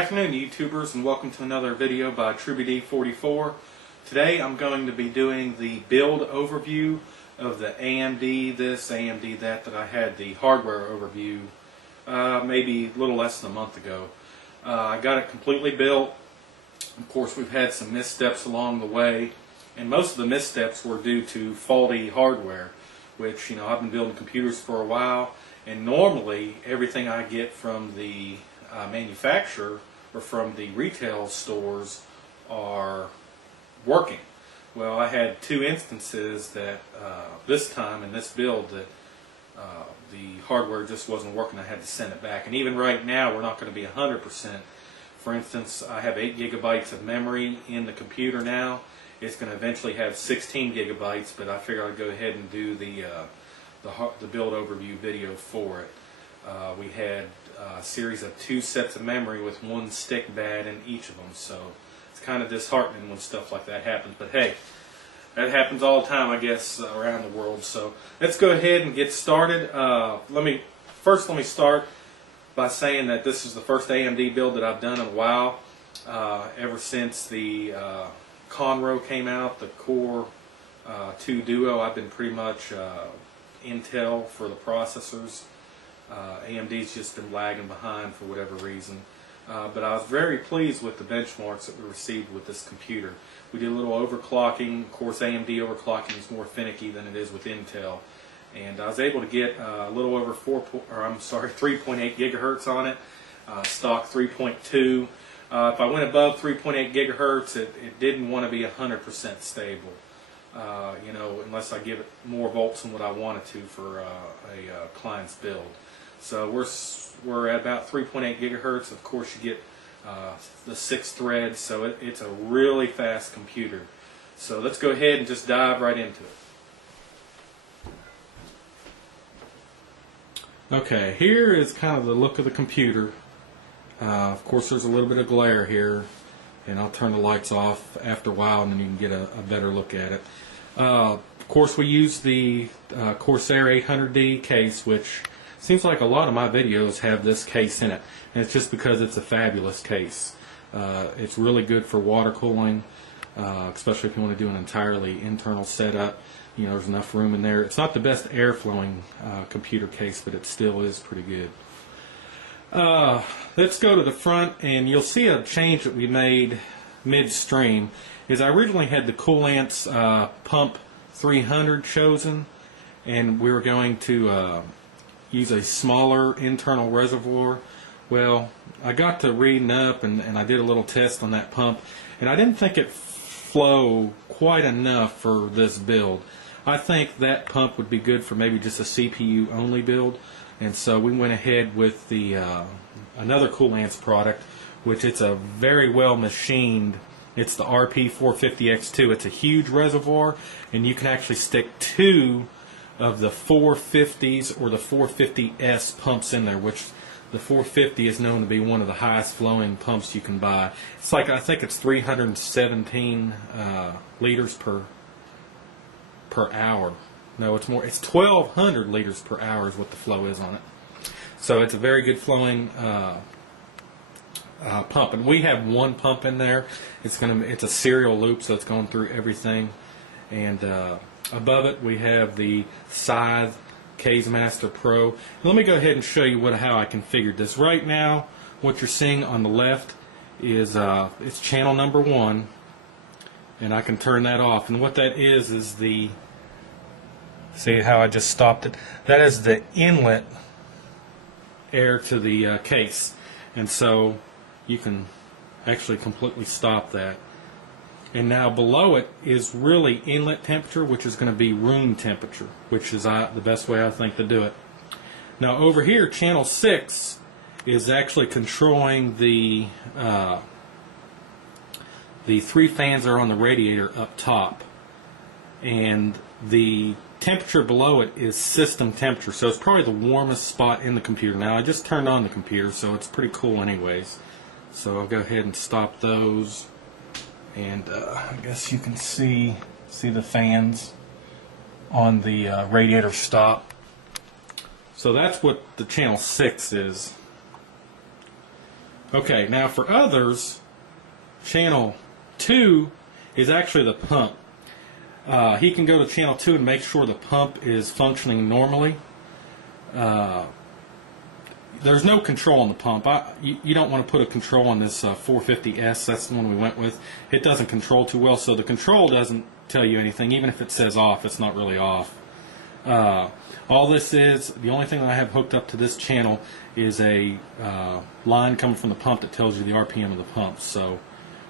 afternoon, YouTubers, and welcome to another video by TrubyD44. Today I'm going to be doing the build overview of the AMD this, AMD that I had the hardware overview maybe a little less than a month ago. I got it completely built. Of course, we've had some missteps along the way, and most of the missteps were due to faulty hardware, which, I've been building computers for a while, and normally everything I get from the manufacturer or from the retail stores are working. Well, I had two instances that this time in this build that the hardware just wasn't working. I had to send it back, and even right now we're not going to be 100%. For instance, I have 8 gigabytes of memory in the computer now. It's going to eventually have 16 gigabytes, but I figured I'd go ahead and do the build overview video for it. We had a series of 2 sets of memory with 1 stick bad in each of them, so it's kind of disheartening when stuff like that happens. But hey, that happens all the time, I guess, around the world. So let's go ahead and get started. Let me start by saying that this is the first AMD build that I've done in a while. Ever since the Conroe came out, the Core 2 Duo, I've been pretty much Intel for the processors. AMD's just been lagging behind for whatever reason. But I was very pleased with the benchmarks that we received with this computer. We did a little overclocking. Of course, AMD overclocking is more finicky than it is with Intel. And I was able to get a little over 3.8 gigahertz on it. Stock 3.2. If I went above 3.8 gigahertz, it didn't want to be 100% stable. Unless I give it more volts than what I wanted to for a client's build. So we're at about 3.8 gigahertz. Of course, you get the 6 threads, so it's a really fast computer. So let's go ahead and just dive right into it. Okay, here is kind of the look of the computer. Of course, there's a little bit of glare here, and I'll turn the lights off after a while, and then you can get a better look at it. Of course, we use the Corsair 800D case, which seems like a lot of my videos have this case in it, and it's just because it's a fabulous case. It's really good for water cooling, especially if you want to do an entirely internal setup. There's enough room in there. It's not the best air-flowing computer case, but it still is pretty good. Let's go to the front, and you'll see a change that we made midstream. I originally had the Coolants Pump 300 chosen, and we were going to use a smaller internal reservoir. Well, I got to reading up, and I did a little test on that pump, and I didn't think it flow quite enough for this build. I think that pump would be good for maybe just a CPU only build, and so we went ahead with the another Coolants product, which it's a very well machined. It's the RP450X2. It's a huge reservoir, and you can actually stick 2 of the 450s or the 450S pumps in there, which the 450 is known to be one of the highest flowing pumps you can buy. It's like, I think it's 317 liters per hour. No, it's more. It's 1,200 liters per hour is what the flow is on it. So it's a very good flowing pump, and we have 1 pump in there. It's a serial loop, so it's going through everything. And above it, we have the Scythe Casemaster Pro. Let me go ahead and show you how I configured this. Right now, what you're seeing on the left is it's channel number 1, and I can turn that off. And what that is the, see how I just stopped it? That is the inlet air to the case, and so you can actually completely stop that. And now below it is really inlet temperature, which is going to be room temperature, which is the best way I think to do it. Now over here, channel 6 is actually controlling the 3 fans that are on the radiator up top, and the temperature below it is system temperature, so it's probably the warmest spot in the computer. Now I just turned on the computer, so it's pretty cool anyways. So I'll go ahead and stop those, and I guess you can see the fans on the radiator stop. So that's what the channel 6 is. Okay, now for others, channel 2 is actually the pump. He can go to channel 2 and make sure the pump is functioning normally. There's no control on the pump. You don't want to put a control on this 450S. That's the one we went with. It doesn't control too well, so the control doesn't tell you anything. Even if it says off, it's not really off. All this is, the only thing that I have hooked up to this channel is a line coming from the pump that tells you the RPM of the pump. So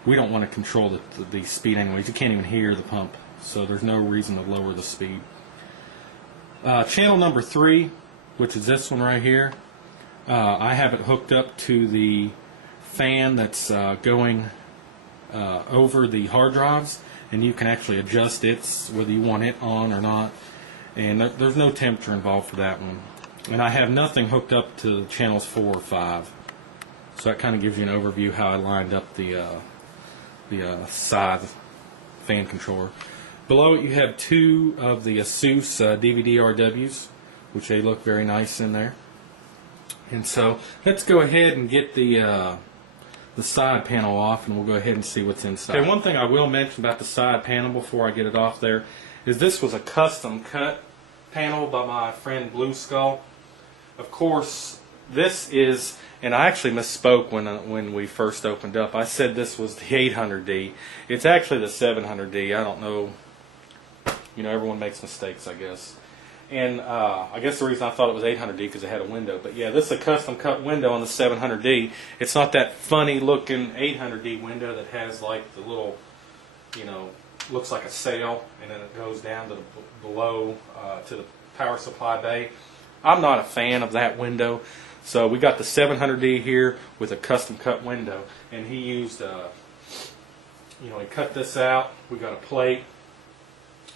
we don't want to control the speed anyways. You can't even hear the pump, so there's no reason to lower the speed. Channel number 3, which is this one right here, I have it hooked up to the fan that's going over the hard drives, and you can actually adjust it whether you want it on or not. And there's no temperature involved for that one. And I have nothing hooked up to channels 4 or 5. So that kind of gives you an overview how I lined up the side fan controller. Below it you have 2 of the ASUS DVD-RWs, which they look very nice in there. And so let's go ahead and get the side panel off, and we'll go ahead and see what's inside. Okay, one thing I will mention about the side panel before I get it off there is this was a custom cut panel by my friend Blue Skull. Of course, this is, and I actually misspoke when we first opened up. I said this was the 800D. It's actually the 700D. I don't know. You know, everyone makes mistakes, I guess. And I guess the reason I thought it was 800D because it had a window. But yeah, this is a custom cut window on the 700D. It's not that funny looking 800D window that has like the little, you know, looks like a sail, and then it goes down to below to the power supply bay. I'm not a fan of that window, so we got the 700D here with a custom cut window, and he used, you know, he cut this out. We got a plate,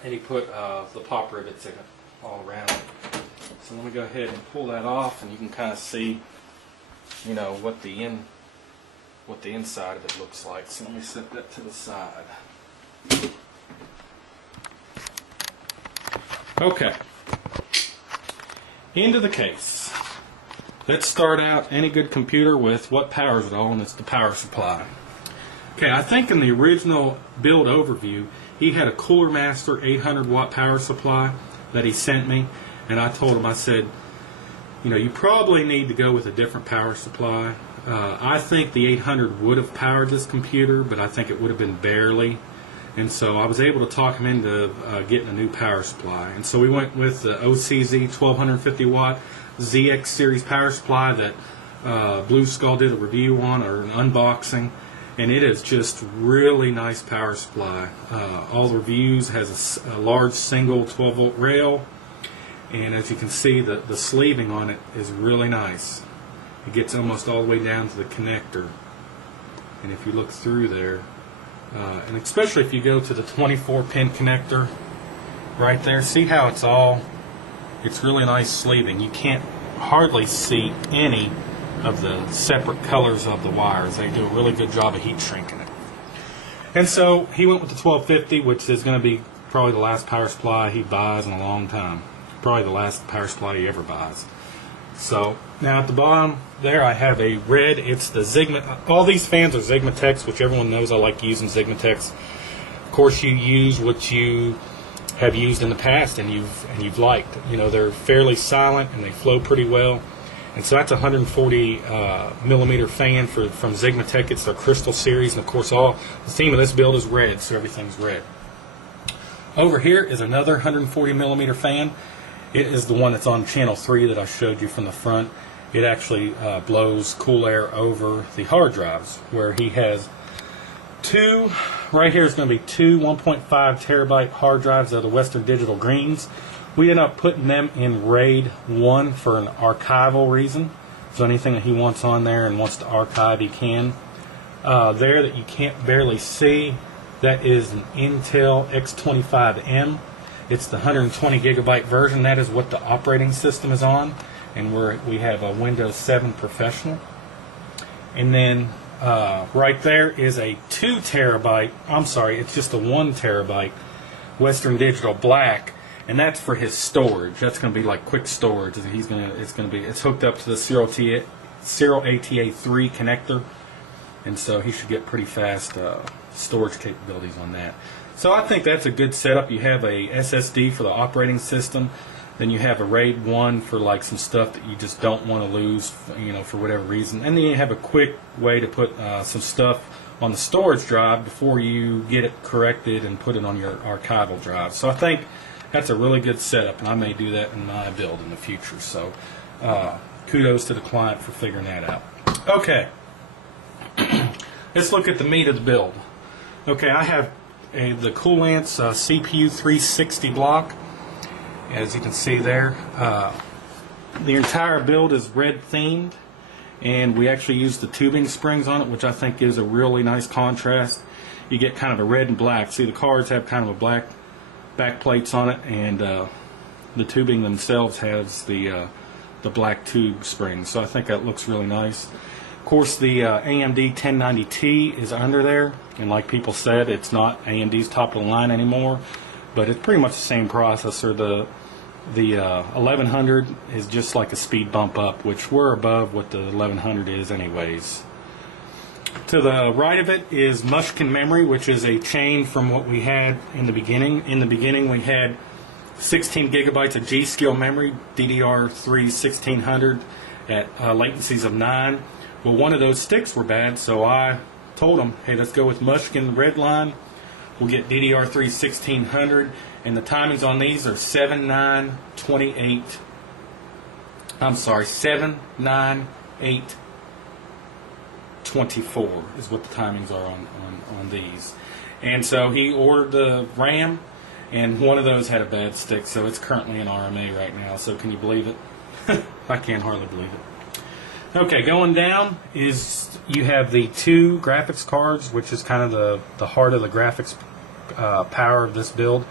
and he put the pop rivets in it all around it. So let me go ahead and pull that off, and you can kind of see, you know, what the inside of it looks like. So let me set that to the side. Okay, into the case. Let's start out any good computer with what powers it all, and it's the power supply. Okay, I think in the original build overview, he had a Cooler Master 800 watt power supply that he sent me, and I told him, I said, you know, you probably need to go with a different power supply. I think the 800 would have powered this computer, but I think it would have been barely. And so I was able to talk him into getting a new power supply. And so we went with the OCZ 1250 watt ZX series power supply that Blue Skull did a review on, or an unboxing. And it is just really nice power supply. All the reviews has a large single 12 volt rail. And as you can see, the sleeving on it is really nice. It gets almost all the way down to the connector. And if you look through there, and especially if you go to the 24-pin connector right there, see how it's really nice sleeving. You can't hardly see any of the separate colors of the wires. They do a really good job of heat shrinking it. And so he went with the 1250, which is going to be probably the last power supply he buys in a long time. Probably the last power supply he ever buys. So now at the bottom there I have a red, it's the Sigma, all these fans are Sigmatex, which everyone knows I like using Sigmatex. Of course you use what you have used in the past and you've liked. You know, they're fairly silent and they flow pretty well. And so that's a 140 millimeter fan from Sigmatech. It's their Crystal series, and of course the theme of this build is red, so everything's red. Over here is another 140 millimeter fan. It is the one that's on channel 3 that I showed you from the front. It actually blows cool air over the hard drives, where he has two, right here is going to be two 1.5 terabyte hard drives of the Western Digital Greens. We end up putting them in RAID 1 for an archival reason. So anything that he wants on there and wants to archive, he can. There that you can't barely see, that is an Intel X25M. It's the 120 gigabyte version. That is what the operating system is on, and we have a Windows 7 Professional. And then right there is a 2 terabyte, I'm sorry, it's just a 1 terabyte Western Digital Black, and that's for his storage. That's going to be like quick storage. It's hooked up to the Serial ATA3 connector, and so he should get pretty fast storage capabilities on that. So I think that's a good setup. You have a SSD for the operating system, then you have a RAID 1 for like some stuff that you just don't want to lose, you know, for whatever reason, and then you have a quick way to put some stuff on the storage drive before you get it corrected and put it on your archival drive. So I think that's a really good setup, and I may do that in my build in the future. So kudos to the client for figuring that out. Okay, let's look at the meat of the build. Okay, I have the Coolant's CPU 360 block, as you can see there. The entire build is red themed, and we actually use the tubing springs on it, which I think gives a really nice contrast. You get kind of a red and black. See, the cards have kind of a black back plates on it, and the tubing themselves has the black tube springs. So I think that looks really nice. Of course, the AMD 1090T is under there, and like people said, it's not AMD's top of the line anymore, but it's pretty much the same processor. The 1100 is just like a speed bump up, which we're above what the 1100 is anyways. To the right of it is Mushkin memory, which is a change from what we had in the beginning. In the beginning we had 16 gigabytes of G-Skill memory, DDR3 1600 at latencies of 9. Well, one of those sticks were bad, so I told them, hey, let's go with Mushkin red line. We'll get DDR3 1600, and the timings on these are 7/9/28. I'm sorry, 7/9/8/24 is what the timings are on these. And so he ordered the RAM, and one of those had a bad stick, so it's currently in RMA right now. So can you believe it? I can't hardly believe it. Okay, going down is you have the two graphics cards, which is kind of the heart of the graphics power of this build.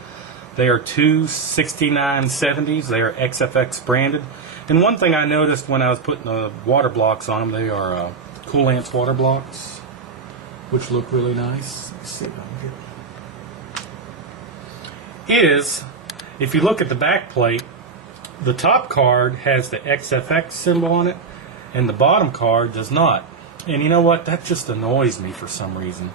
They are two 6970s. They are XFX branded. And one thing I noticed when I was putting the water blocks on them, they are Coolant's water blocks, which look really nice. Let's see if I can get it. Is, if you look at the back plate, the top card has the XFX symbol on it, and the bottom card does not. And you know what? That just annoys me for some reason.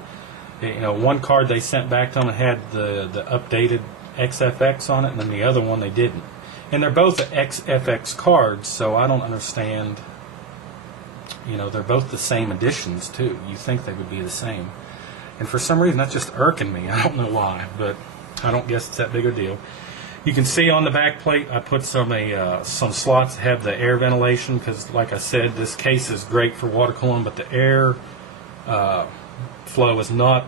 You know, one card they sent back to them had the updated XFX on it, and then the other one they didn't. And they're both XFX cards, so I don't understand. You know, they're both the same editions too. You think they would be the same, and for some reason that's just irking me. I don't know why, but I don't guess it's that big a deal. You can see on the back plate I put some slots that have the air ventilation, because like I said, this case is great for water cooling, but the air flow is not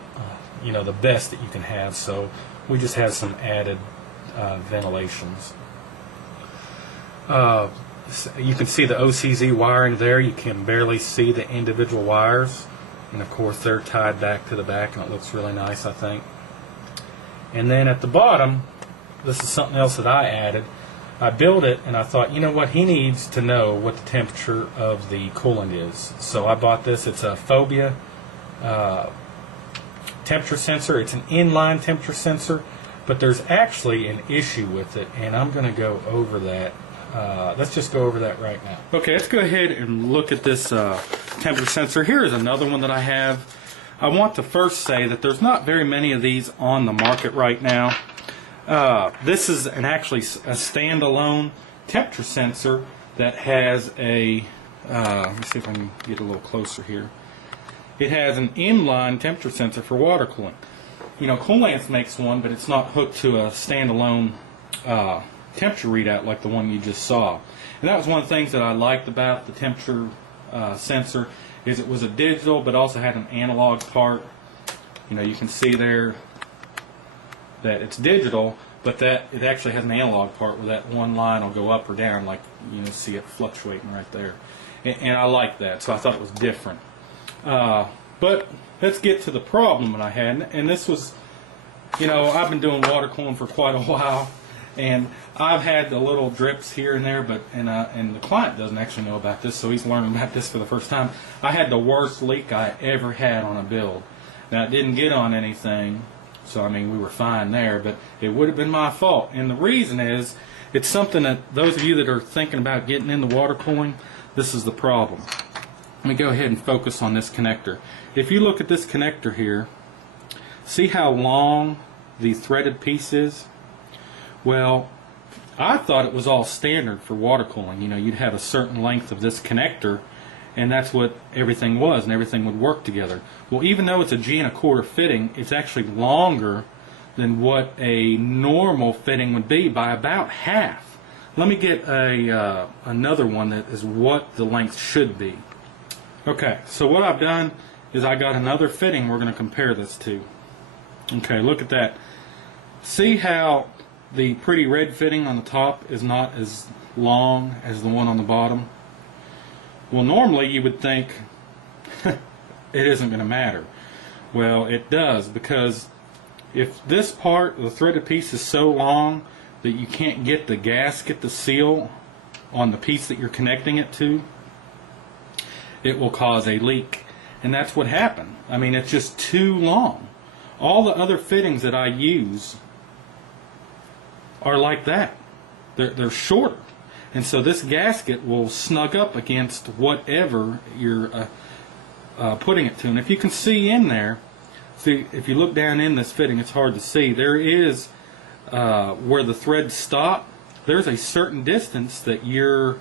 you know, the best that you can have, so we just have some added ventilations. You can see the OCZ wiring there. You can barely see the individual wires, and of course they're tied back to the back, and it looks really nice, I think. And then at the bottom, this is something else that I added. I built it, and I thought, you know what, he needs to know what the temperature of the coolant is. So I bought this. It's a Phobia temperature sensor. It's an inline temperature sensor, but there's actually an issue with it, and I'm going to go over that. Let's just go over that right now. Okay, let's go ahead and look at this temperature sensor. Here is another one that I have. I want to first say that there's not very many of these on the market right now. This is actually a standalone temperature sensor that has a, let me see if I can get a little closer here. It has an inline temperature sensor for water cooling. You know, Coolant's makes one, but it's not hooked to a standalone temperature readout like the one you just saw. And that was one of the things that I liked about the temperature sensor, is it was a digital but also had an analog part. You know, you can see there that it's digital, but that it actually has an analog part where that one line will go up or down, like you know, see it fluctuating right there. And I like that, so I thought it was different. But let's get to the problem that I had, and this was, you know, I've been doing water cooling for quite a while, and I've had the little drips here and there, but and the client doesn't actually know about this, so he's learning about this for the first time. I had the worst leak I ever had on a build. Now, it didn't get on anything, so I mean we were fine there, but it would have been my fault. And the reason is, it's something that those of you that are thinking about getting into water cooling, this is the problem. let me go ahead and focus on this connector. If you look at this connector here, see how long the threaded piece is? Well, I thought it was all standard for water cooling. You know, you'd have a certain length of this connector, and that's what everything was, and everything would work together. Well, even though it's a G1/4 fitting, it's actually longer than what a normal fitting would be by about half. Let me get another one that is what the length should be. Okay, so what I've done is I got another fitting we're going to compare this to. Okay, look at that. See how the pretty red fitting on the top is not as long as the one on the bottom? Well, normally you would think it isn't going to matter. Well, it does, because if this part, the threaded piece, is so long that you can't get the gasket to seal on the piece that you're connecting it to, it will cause a leak. And that's what happened. I mean, it's just too long. All the other fittings that I use are like that. They're shorter. And so this gasket will snug up against whatever you're putting it to. And if you can see in there, see, if you look down in this fitting, it's hard to see. There is, where the threads stop, there's a certain distance that your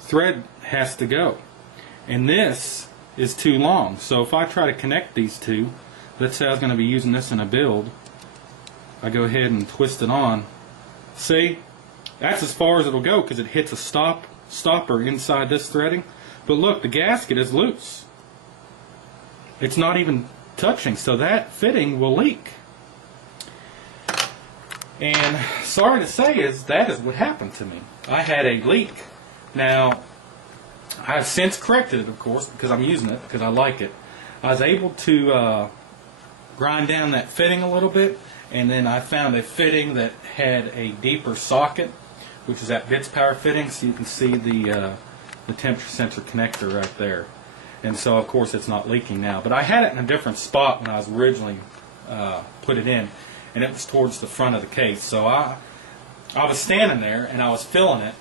thread has to go. And this is too long. So if I try to connect these two, let's say I was going to be using this in a build, I go ahead and twist it on. See? That's as far as it'll go because it hits a stopper inside this threading. But look, the gasket is loose. It's not even touching, so that fitting will leak. And sorry to say, that is what happened to me. I had a leak. Now, I've since corrected it, of course, because I'm using it, because I like it. I was able to grind down that fitting a little bit, and then I found a fitting that had a deeper socket, which is that bits power fitting, so you can see the temperature sensor connector right there. And so, of course, it's not leaking now. But I had it in a different spot when I was originally put it in, and it was towards the front of the case. So I was standing there, and I was filling it,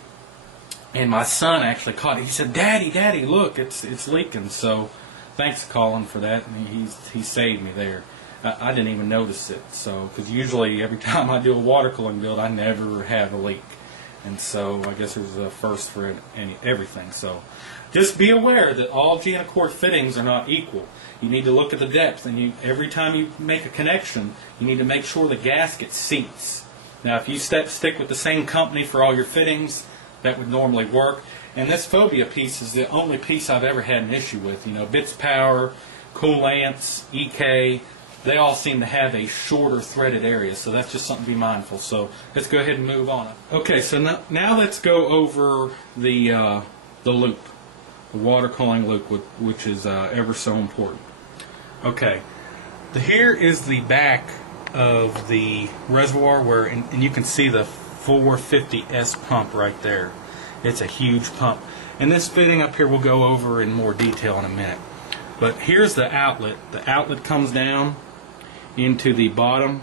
and my son actually caught it. He said, Daddy, look, it's leaking. So thanks, Colin, for that. And he saved me there. I didn't even notice it. So, because usually every time I do a water cooling build, I never have a leak. And so I guess it was a first for everything. So just be aware that all G1/4 fittings are not equal. You need to look at the depth, and every time you make a connection, you need to make sure the gasket seats. Now, if you stick with the same company for all your fittings, that would normally work. And this Phobia piece is the only piece I've ever had an issue with. You know, Bits Power, Coolants, EK, they all seem to have a shorter threaded area, so that's just something to be mindful. So let's go ahead and move on. Okay, so now let's go over the loop, the water cooling loop, which is ever so important. Okay, here is the back of the reservoir, and you can see the 450S pump right there. It's a huge pump. And this fitting up here we'll go over in more detail in a minute. But here's the outlet. The outlet comes down into the bottom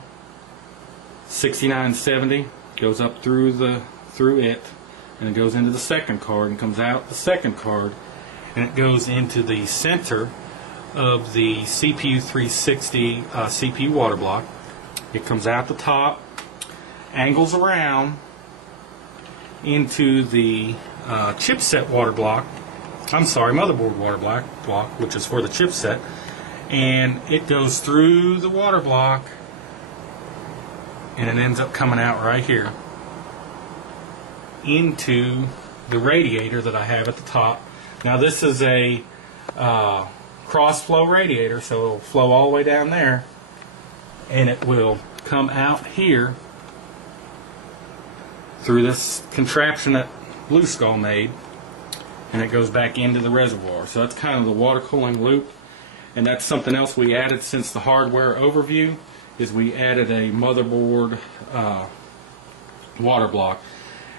6970, goes up through it, and it goes into the second card and comes out the second card, and it goes into the center of the CPU 360 CPU water block. It comes out the top, angles around into the chipset water block. I'm sorry, motherboard water block, which is for the chipset. And it goes through the water block, and it ends up coming out right here into the radiator that I have at the top. Now this is a cross flow radiator, so it'll flow all the way down there, and it will come out here through this contraption that Blue Skull made, and it goes back into the reservoir. So that's kind of the water cooling loop. And that's something else we added since the hardware overview, is we added a motherboard water block.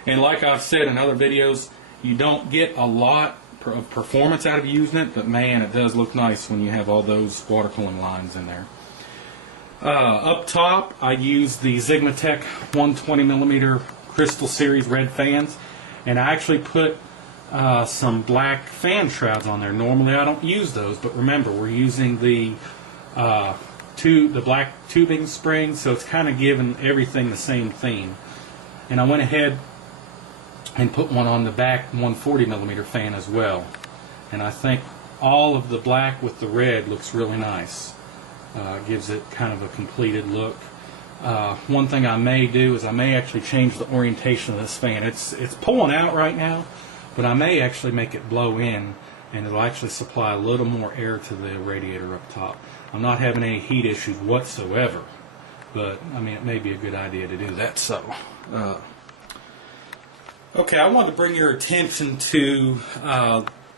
And like I've said in other videos, you don't get a lot of performance out of using it, but man, it does look nice when you have all those water cooling lines in there. Up top, I use the Sigmatech 120mm Crystal Series red fans, and I actually put some black fan shrouds on there. Normally I don't use those, but remember we're using the black tubing spring, so it's kind of giving everything the same theme. And I went ahead and put one on the back 140mm fan as well. And I think all of the black with the red looks really nice. Gives it kind of a completed look. One thing I may do is I may actually change the orientation of this fan. It's pulling out right now, but I may actually make it blow in, and it'll actually supply a little more air to the radiator up top. I'm not having any heat issues whatsoever, but I mean it may be a good idea to do that. So, okay, I wanted to bring your attention to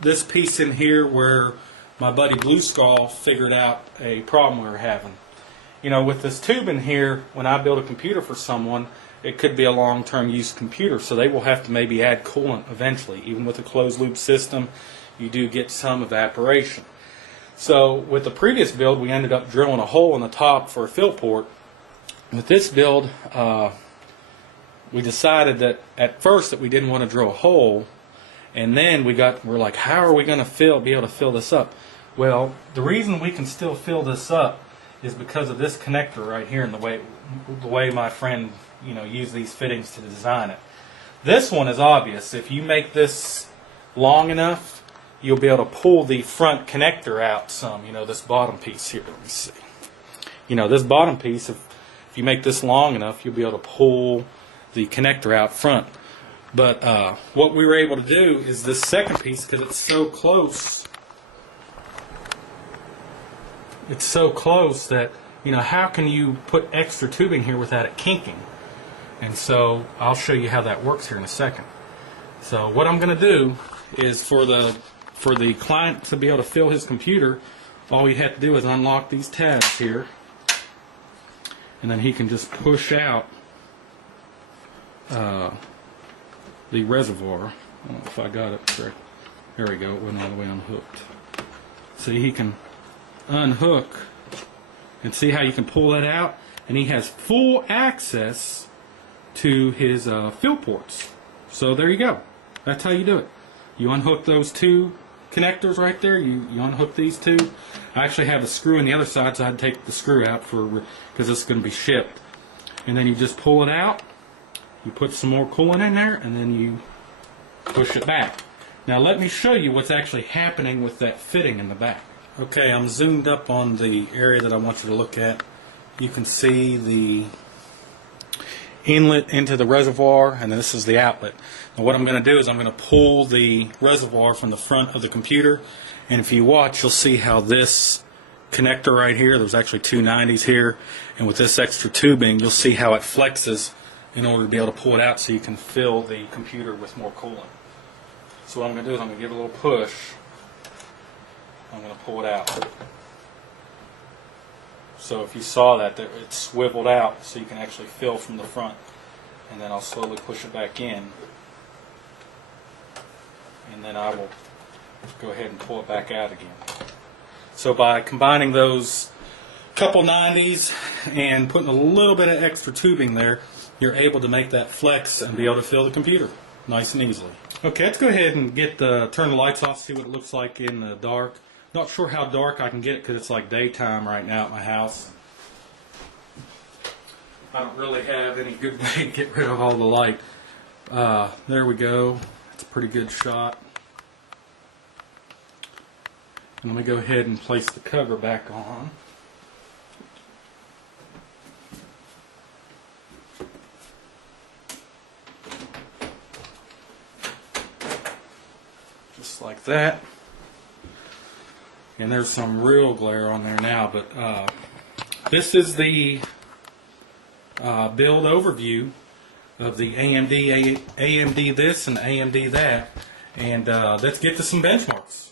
this piece in here where my buddy Blue Skull figured out a problem we were having. You know, with this tube in here, when I build a computer for someone, it could be a long-term use computer, so they will have to maybe add coolant eventually. Even with a closed-loop system, you do get some evaporation. So with the previous build, we ended up drilling a hole in the top for a fill port. With this build, we decided that at first that we didn't want to drill a hole, and then we're like, how are we going to be able to fill this up? Well, the reason we can still fill this up is because of this connector right here and the way my friend, you know, used these fittings to design it. This one is obvious. If you make this long enough, you'll be able to pull the front connector out some. You know, this bottom piece here. Let me see. You know, this bottom piece, if you make this long enough, you'll be able to pull the connector out front. But what we were able to do is this second piece, because it's so close. It's so close that, you know, how can you put extra tubing here without it kinking? And so I'll show you how that works here in a second. So what I'm going to do is for the client to be able to fill his computer, all you have to do is unlock these tabs here, and then he can just push out the reservoir. I don't know if I got it correct. There we go. It went all the way unhooked. See, he can unhook and see how you can pull that out, and he has full access to his fill ports. So there you go. That's how you do it. You unhook those two connectors right there. You unhook these two. I actually have a screw on the other side, so I had to take the screw out because this is going to be shipped. And then you just pull it out. You put some more coolant in there, and then you push it back. Now let me show you what's actually happening with that fitting in the back. Okay, I'm zoomed up on the area that I want you to look at. You can see the inlet into the reservoir, and this is the outlet. Now what I'm going to do is I'm going to pull the reservoir from the front of the computer, and if you watch, you'll see how this connector right here, there's actually two 90s here, and with this extra tubing, you'll see how it flexes in order to be able to pull it out so you can fill the computer with more coolant. So what I'm going to do is I'm going to give it a little push. I'm going to pull it out. So if you saw that, it swiveled out so you can actually fill from the front. And then I'll slowly push it back in. And then I will go ahead and pull it back out again. So by combining those couple 90s and putting a little bit of extra tubing there, you're able to make that flex and be able to fill the computer nice and easily. Okay, let's go ahead and turn the lights off, see what it looks like in the dark. Not sure how dark I can get it because it's like daytime right now at my house. I don't really have any good way to get rid of all the light. There we go. It's a pretty good shot. And let me go ahead and place the cover back on. Just like that. And there's some real glare on there now, but this is the build overview of the AMD this and AMD that, and let's get to some benchmarks.